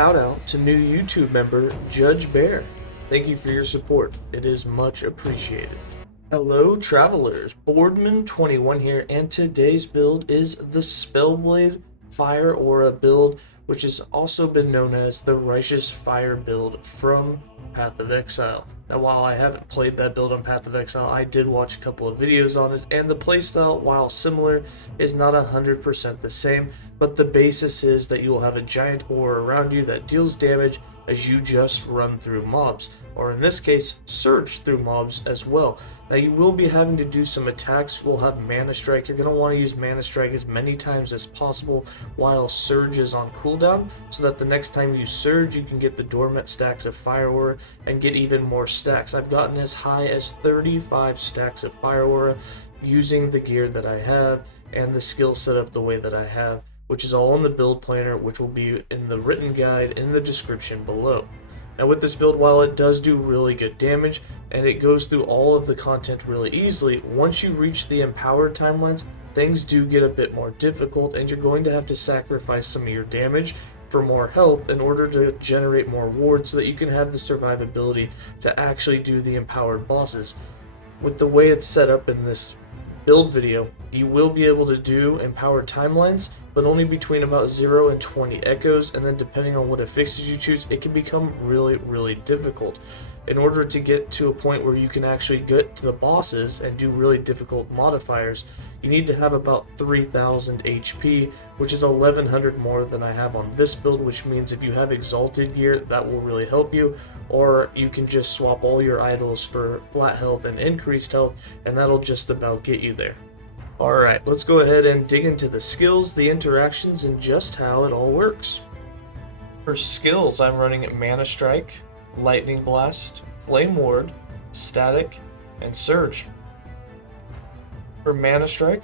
shout out to new YouTube member Judge Bear. Thank you for your support. It is much appreciated. Hello travelers, Boardman21 here, and today's build is the Spellblade Fire Aura build, which has also been known as the Righteous Fire build from Path of Exile. Now, while I haven't played that build on Path of Exile, I did watch a couple of videos on it, and the playstyle, while similar, is not 100% the same, but the basis is that you will have a giant aura around you that deals damage as you just run through mobs, or in this case, surge through mobs as well. Now, you will be having to do some attacks. We'll have Mana Strike. You're going to want to use Mana Strike as many times as possible while Surge is on cooldown, so that the next time you Surge, you can get the dormant stacks of Fire Aura and get even more stacks. I've gotten as high as 35 stacks of Fire Aura using the gear that I have and the skill setup the way that I have, which is all in the build planner, which will be in the written guide in the description below. Now, with this build, while it does do really good damage and it goes through all of the content really easily, once you reach the empowered timelines, things do get a bit more difficult, and you're going to have to sacrifice some of your damage for more health in order to generate more wards so that you can have the survivability to actually do the empowered bosses. With the way it's set up in this build video, you will be able to do empowered timelines, but only between about 0 and 20 echoes, and then depending on what affixes you choose, it can become really difficult. In order to get to a point where you can actually get to the bosses and do really difficult modifiers, you need to have about 3000 HP, which is 1100 more than I have on this build, which means if you have exalted gear, that will really help you, or you can just swap all your idols for flat health and increased health, and that'll just about get you there. Alright, let's go ahead and dig into the skills, the interactions, and just how it all works. For skills, I'm running Mana Strike, Lightning Blast, Flame Ward, Static, and Surge. For Mana Strike,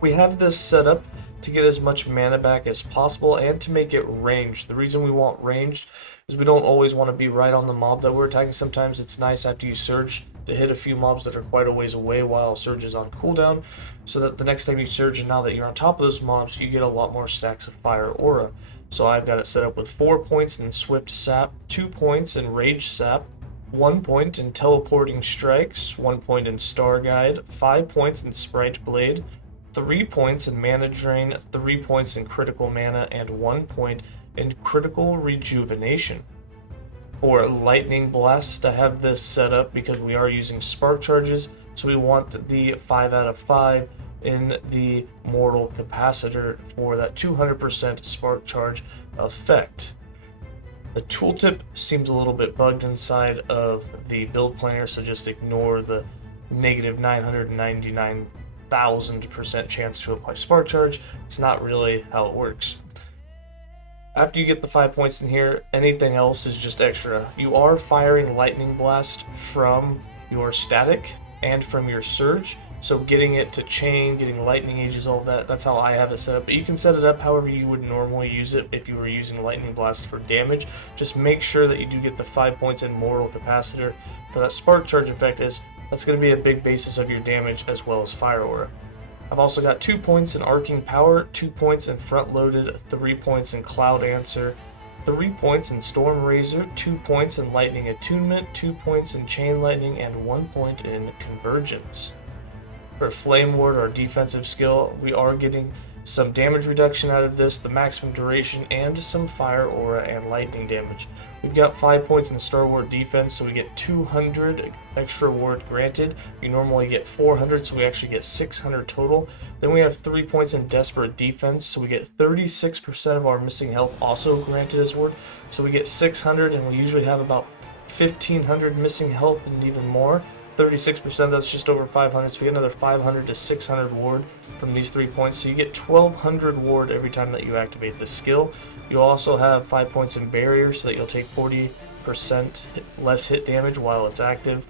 we have this set up to get as much mana back as possible and to make it ranged. The reason we want ranged is we don't always want to be right on the mob that we're attacking. Sometimes it's nice after you Surge to hit a few mobs that are quite a ways away while Surge is on cooldown, so that the next time you Surge and now that you're on top of those mobs, you get a lot more stacks of Fire Aura. So I've got it set up with 4 points in Swift Sap, 2 points in Rage Sap, 1 point in Teleporting Strikes, 1 point in Star Guide, 5 points in Sprite Blade, 3 points in Mana Drain, 3 points in Critical Mana, and 1 point in Critical Rejuvenation. For Lightning Blast, I have this set up because we are using Spark Charges, so we want the 5 out of 5 in the Mortal Capacitor for that 200% Spark Charge effect. The tooltip seems a little bit bugged inside of the build planner, so just ignore the negative 999,000% chance to apply Spark Charge. It's not really how it works. After you get the 5 points in here, anything else is just extra. You are firing Lightning Blast from your Static and from your Surge, so getting it to chain, getting lightning ages, all of that, that's how I have it set up. But you can set it up however you would normally use it if you were using Lightning Blast for damage. Just make sure that you do get the 5 points in Mortal Capacitor for that Spark Charge effect, is that's going to be a big basis of your damage as well as Fire Aura. I've also got 2 points in Arcing Power, 2 points in Front Loaded, 3 points in Cloud Answer, 3 points in Storm Razor, 2 points in Lightning Attunement, 2 points in Chain Lightning, and 1 point in Convergence. For Flame Ward, our defensive skill, we are getting some damage reduction out of this, the maximum duration, and some Fire Aura and lightning damage. We've got 5 points in Star Ward defense, so we get 200 extra ward granted. You normally get 400, so we actually get 600 total. Then we have 3 points in Desperate defense, so we get 36% of our missing health also granted as ward. So we get 600, and we usually have about 1500 missing health and even more. 36%, that's just over 500, so we get another 500 to 600 ward from these 3 points, so you get 1200 ward every time that you activate this skill. You'll also have 5 points in barrier, so that you'll take 40% less hit damage while it's active.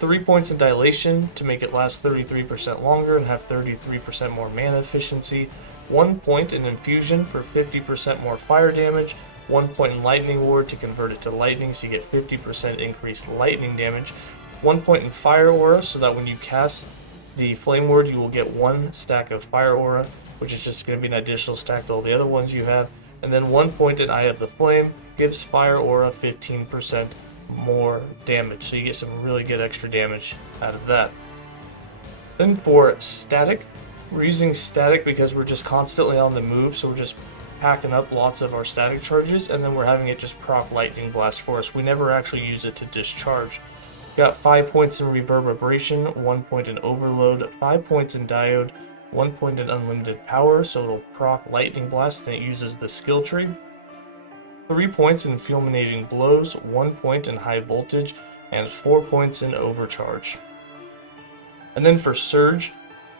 3 points in dilation to make it last 33% longer and have 33% more mana efficiency. 1 point in infusion for 50% more fire damage. 1 point in lightning ward to convert it to lightning, so you get 50% increased lightning damage. 1 point in Fire Aura, so that when you cast the Flame Ward, you will get 1 stack of Fire Aura, which is just going to be an additional stack to all the other ones you have. And then 1 point in Eye of the Flame gives Fire Aura 15% more damage. So you get some really good extra damage out of that. Then for static, we're using static because we're just constantly on the move, so we're just packing up lots of our static charges, and then we're having it just proc Lightning Blast for us. We never actually use it to discharge. Got 5 points in Reverberation, 1 point in Overload, 5 points in Diode, 1 point in Unlimited Power, so it'll proc Lightning Blast and it uses the skill tree. 3 points in Fulminating Blows, 1 point in High Voltage, and 4 points in Overcharge. And then for Surge,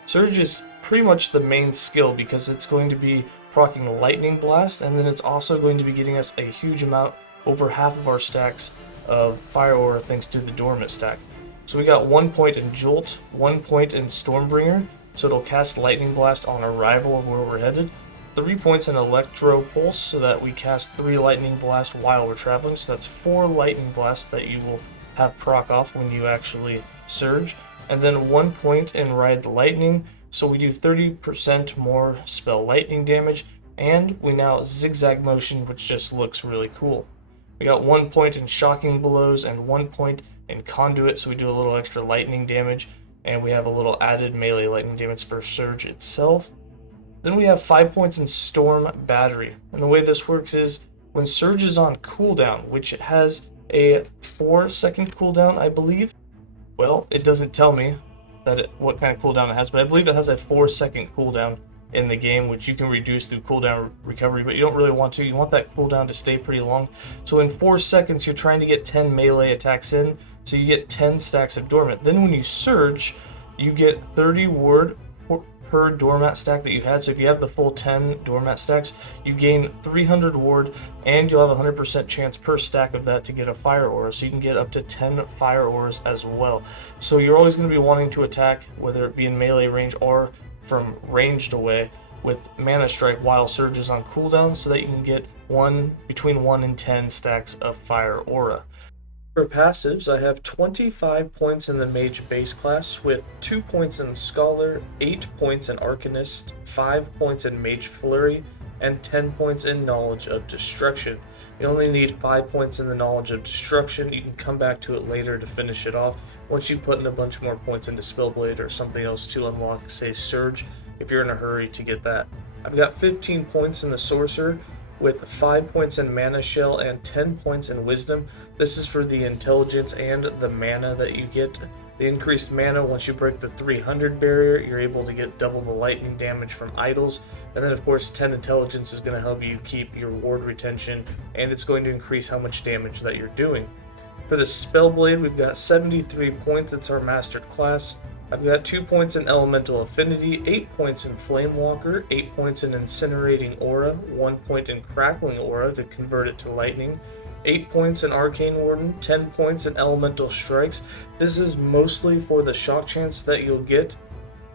Surge is pretty much the main skill because it's going to be proccing Lightning Blast, and then it's also going to be getting us a huge amount, over half of our stacks of Fire Aura thanks to the Dormant stack. So we got 1 point in Jolt, 1 point in Stormbringer, so it'll cast Lightning Blast on arrival of where we're headed. 3 points in Electro Pulse, so that we cast 3 Lightning Blast while we're traveling, so that's 4 Lightning Blasts that you will have proc off when you actually surge. And then 1 point in Ride the Lightning, so we do 30% more spell lightning damage, and we now zigzag motion, which just looks really cool. We got 1 point in Shocking Blows and 1 point in Conduit, so we do a little extra lightning damage, and we have a little added melee lightning damage for Surge itself. Then we have 5 points in Storm Battery, and the way this works is when Surge is on cooldown, which it has a 4-second cooldown, I believe. Well, it doesn't tell me what kind of cooldown it has, but I believe it has a 4-second cooldown in the game, which you can reduce through cooldown recovery, but you don't really want to. You want that cooldown to stay pretty long. So in 4 seconds, you're trying to get 10 melee attacks in, so you get 10 stacks of Dormant. Then when you surge, you get 30 ward per Dormant stack that you had. So if you have the full 10 Dormant stacks, you gain 300 ward, and you'll have a 100% chance per stack of that to get a Fire Aura. So you can get up to 10 Fire Auras as well. So you're always going to be wanting to attack, whether it be in melee range or from ranged away, with Mana Strike while Surge is on cooldown, so that you can get between 1 and 10 stacks of Fire Aura. For passives, I have 25 points in the Mage base class, with 2 points in Scholar, 8 points in Arcanist, 5 points in Mage Flurry, and 10 points in Knowledge of Destruction. You only need 5 points in the Knowledge of Destruction. You can come back to it later to finish it off once you put in a bunch more points into Spellblade or something else to unlock, say, Surge, if you're in a hurry to get that. I've got 15 points in the Sorcerer, with 5 points in Mana Shell and 10 points in Wisdom. This is for the intelligence and the mana that you get. The increased mana, once you break the 300 barrier, you're able to get double the lightning damage from idols. And then of course 10 intelligence is going to help you keep your ward retention, and it's going to increase how much damage that you're doing. For the Spellblade, we've got 73 points. It's our mastered class. I've got 2 points in Elemental Affinity, 8 points in Flamewalker, 8 points in Incinerating Aura, 1 point in Crackling Aura to convert it to lightning, 8 points in Arcane Warden, 10 points in Elemental Strikes. This is mostly for the shock chance that you'll get.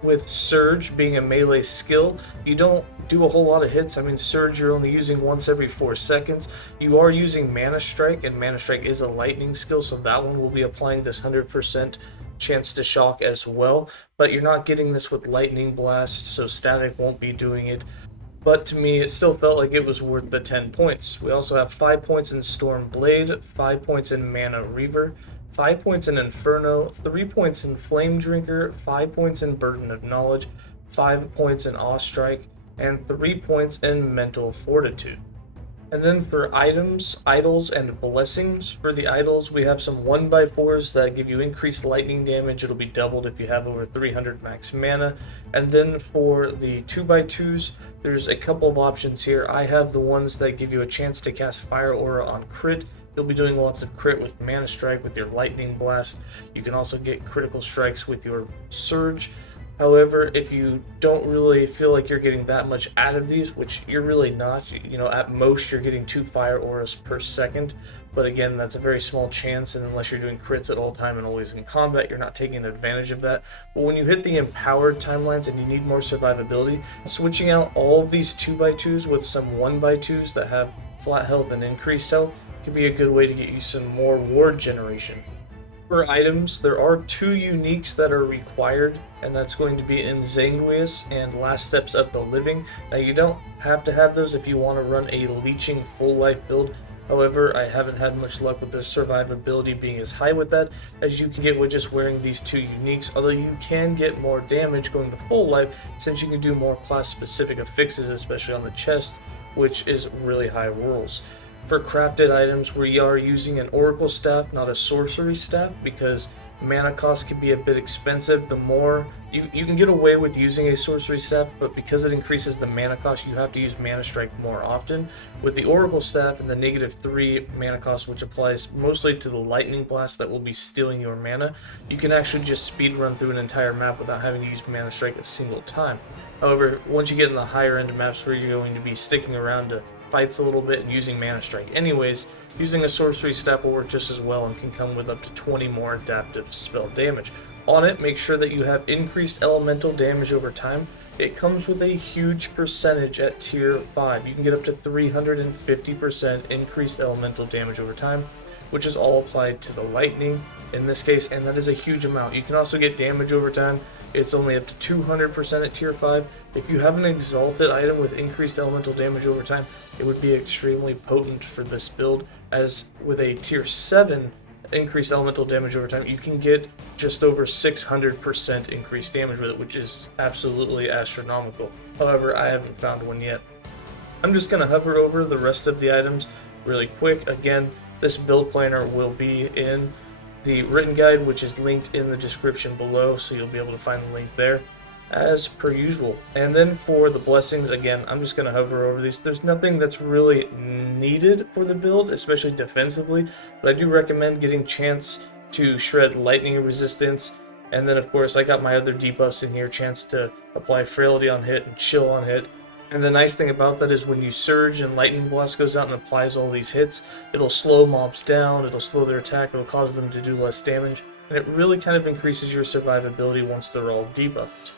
With Surge being a melee skill, you don't do a whole lot of hits. I mean, Surge you're only using once every 4 seconds. You are using Mana Strike, and Mana Strike is a lightning skill, so that one will be applying this 100% chance to shock as well, but you're not getting this with Lightning Blast, so static won't be doing it. But to me, it still felt like it was worth the 10 points. We also have 5 points in Storm Blade, 5 points in Mana Reaver, 5 points in Inferno, 3 points in Flame Drinker, 5 points in Burden of Knowledge, 5 points in Awe Strike, and 3 points in Mental Fortitude. And then for items, idols, and blessings, for the idols we have some 1x4s that give you increased lightning damage. It'll be doubled if you have over 300 max mana. And then for the 2x2s, there's a couple of options here. I have the ones that give you a chance to cast Fire Aura on crit. You'll be doing lots of crit with Mana Strike, with your Lightning Blast. You can also get critical strikes with your Surge. However, if you don't really feel like you're getting that much out of these, which you're really not, you know, at most you're getting 2 Fire Auras per second, but again, that's a very small chance, and unless you're doing crits at all time and always in combat, you're not taking advantage of that. But when you hit the empowered timelines and you need more survivability, switching out all of these 2x2s with some 1x2s that have flat health and increased health can be a good way to get you some more ward generation. For items, there are two uniques that are required, and that's going to be Insanguius and Last Steps of the Living. Now, you don't have to have those if you want to run a leeching full life build. However, I haven't had much luck with the survivability being as high with that as you can get with just wearing these two uniques, although you can get more damage going the full life since you can do more class specific affixes, especially on the chest, which is really high rolls. For crafted items, we are using an Oracle Staff, not a Sorcery Staff, because mana cost can be a bit expensive. The more you can get away with using a Sorcery Staff, but because it increases the mana cost, you have to use Mana Strike more often. With the Oracle Staff and the -3 mana cost, which applies mostly to the Lightning Blast that will be stealing your mana, you can actually just speed run through an entire map without having to use Mana Strike a single time. However, once you get in the higher end maps where you're going to be sticking around to fights a little bit and using Mana Strike anyways, using a Sorcery Staff will work just as well and can come with up to 20 more adaptive spell damage. On it, make sure that you have increased elemental damage over time. It comes with a huge percentage at tier 5. You can get up to 350% increased elemental damage over time, which is all applied to the lightning in this case, and that is a huge amount. You can also get damage over time. It's only up to 200% at tier 5. If you have an exalted item with increased elemental damage over time, it would be extremely potent for this build, as with a tier 7 increased elemental damage over time, you can get just over 600% increased damage with it, which is absolutely astronomical. However, I haven't found one yet. I'm just going to hover over the rest of the items really quick. Again, this build planner will be in the written guide, which is linked in the description below, so you'll be able to find the link there as per usual. And then for the blessings, again, I'm just going to hover over these. There's nothing that's really needed for the build, especially defensively, but I do recommend getting chance to shred lightning resistance. And then of course I got my other debuffs in here, chance to apply frailty on hit and chill on hit. And the nice thing about that is when you surge and lightning blast goes out and applies all these hits, it'll slow mobs down, it'll slow their attack, it'll cause them to do less damage, and it really kind of increases your survivability once they're all debuffed.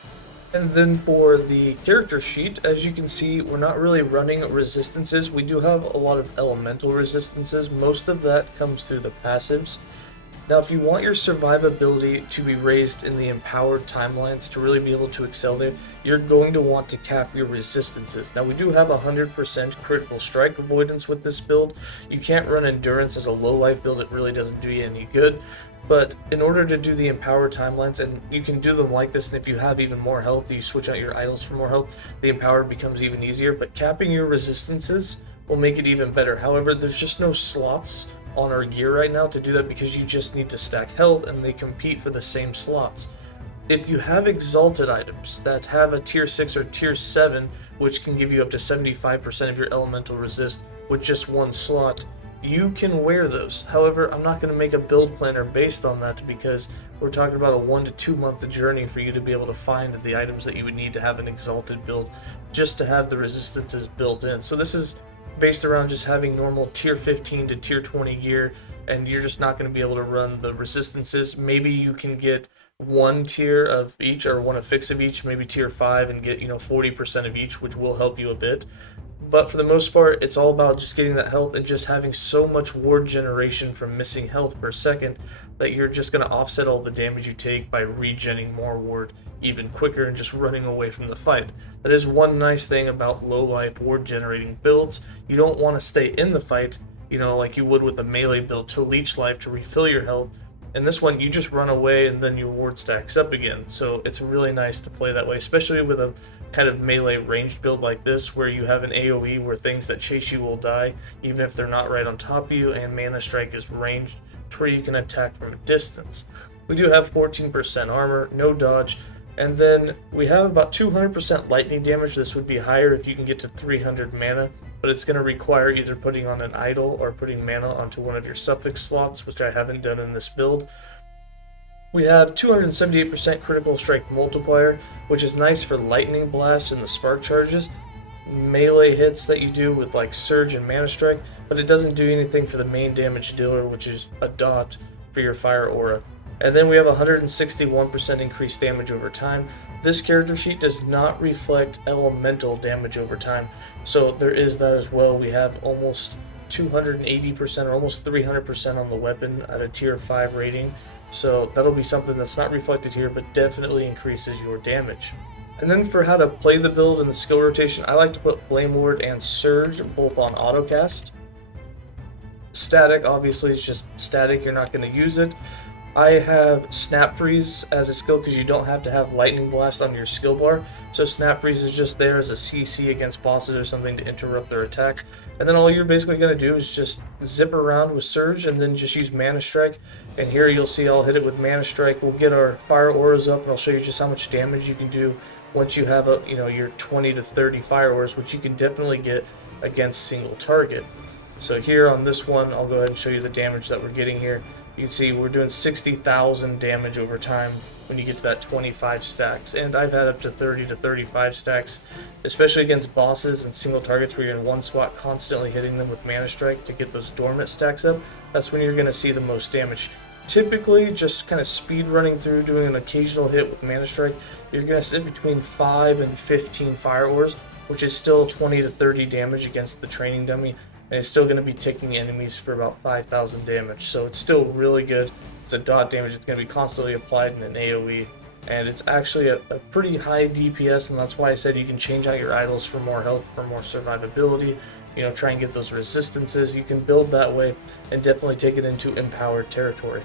And then for the character sheet, as you can see, we're not really running resistances. We do have a lot of elemental resistances. Most of that comes through the passives. Now, if you want your survivability to be raised in the empowered timelines to really be able to excel there, you're going to want to cap your resistances. Now, we do have 100% critical strike avoidance with this build. You can't run endurance as a low life build. It really doesn't do you any good. But in order to do the empowered timelines, and you can do them like this, and if you have even more health, you switch out your idols for more health, the empowered becomes even easier. But capping your resistances will make it even better. However, there's just no slots on our gear right now to do that because you just need to stack health and they compete for the same slots. If you have exalted items that have a tier 6 or tier 7, which can give you up to 75% of your elemental resist with just one slot, you can wear those. However, I'm not going to make a build planner based on that because we're talking about a 1 to 2 month journey for you to be able to find the items that you would need to have an exalted build just to have the resistances built in. So this is based around just having normal tier 15 to tier 20 gear, and you're just not going to be able to run the resistances. Maybe you can get one tier of each or one affix of each, maybe tier 5, and get 40% of each, which will help you a bit. But for the most part, it's all about just getting that health and just having so much ward generation from missing health per second that you're just going to offset all the damage you take by regenning more ward even quicker and just running away from the fight. That is one nice thing about low life ward generating builds. You don't want to stay in the fight, like you would with a melee build to leech life to refill your health. And this one, you just run away and then your ward stacks up again. So it's really nice to play that way, especially with a kind of melee ranged build like this where you have an AoE where things that chase you will die even if they're not right on top of you, and Mana Strike is ranged to where you can attack from a distance. We do have 14% armor, no dodge, and then we have about 200% lightning damage. This would be higher if you can get to 300 mana, but it's going to require either putting on an idol or putting mana onto one of your suffix slots, which I haven't done in this build. We have 278% critical strike multiplier, which is nice for lightning blasts and the spark charges, melee hits that you do with like surge and mana strike, but it doesn't do anything for the main damage dealer, which is a dot for your fire aura. And then we have 161% increased damage over time. This character sheet does not reflect elemental damage over time, so there is that as well. We have almost 280% or almost 300% on the weapon at a tier 5 rating. So that'll be something that's not reflected here, but definitely increases your damage. And then for how to play the build and the skill rotation, I like to put Flame Ward and Surge both on autocast. Static, obviously, is just static, you're not going to use it. I have Snap Freeze as a skill because you don't have to have Lightning Blast on your skill bar. So Snap Freeze is just there as a CC against bosses or something to interrupt their attacks. And then all you're basically going to do is just zip around with Surge and then just use Mana Strike. And here you'll see I'll hit it with Mana Strike. We'll get our Fire Auras up and I'll show you just how much damage you can do once you have your 20 to 30 Fire Auras, which you can definitely get against single target. So here on this one, I'll go ahead and show you the damage that we're getting here. You can see we're doing 60,000 damage over time when you get to that 25 stacks. And I've had up to 30 to 35 stacks, especially against bosses and single targets where you're in one spot constantly hitting them with Mana Strike to get those dormant stacks up. That's when you're going to see the most damage. Typically, just kind of speed running through, doing an occasional hit with Mana Strike, you're going to sit between 5 and 15 Fire Auras, which is still 20 to 30 damage against the training dummy. And it's still going to be ticking enemies for about 5,000 damage. So it's still really good. It's a dot damage. It's going to be constantly applied in an AoE. And it's actually a pretty high DPS, and that's why I said you can change out your idols for more health, for more survivability. Try and get those resistances. You can build that way and definitely take it into empowered territory.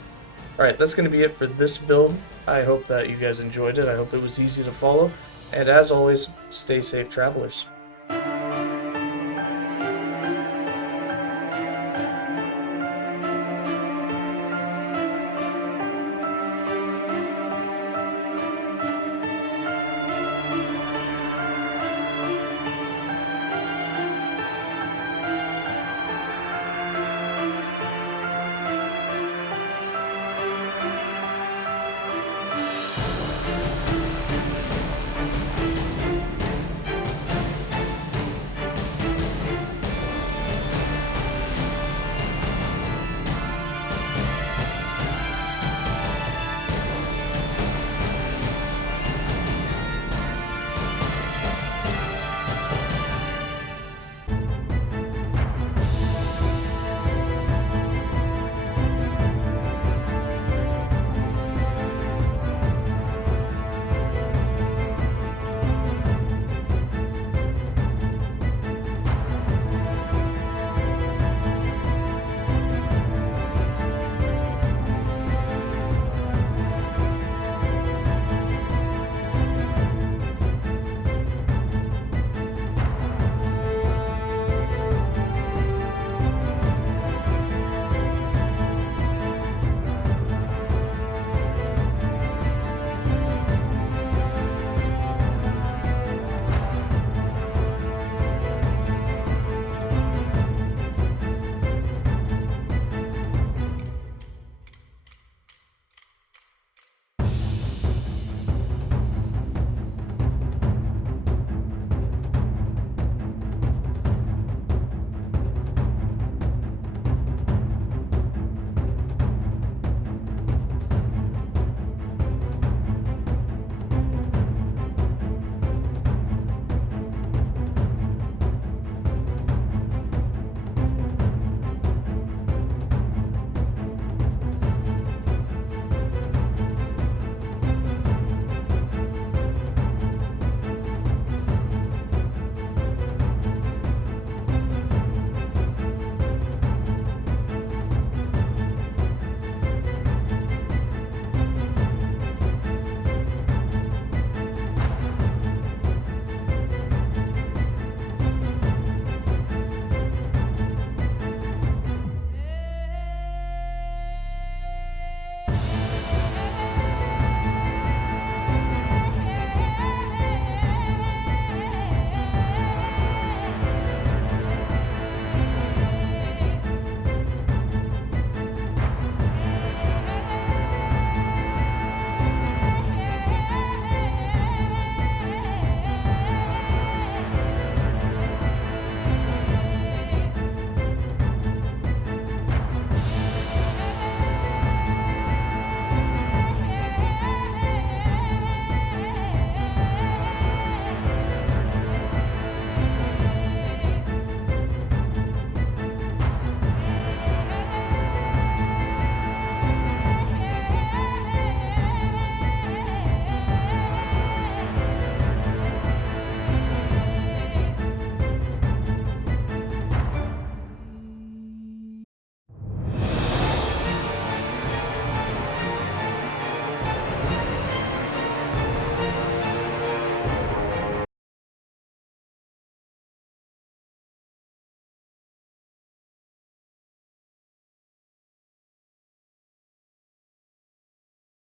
Alright, that's going to be it for this build. I hope that you guys enjoyed it. I hope it was easy to follow. And as always, stay safe, travelers.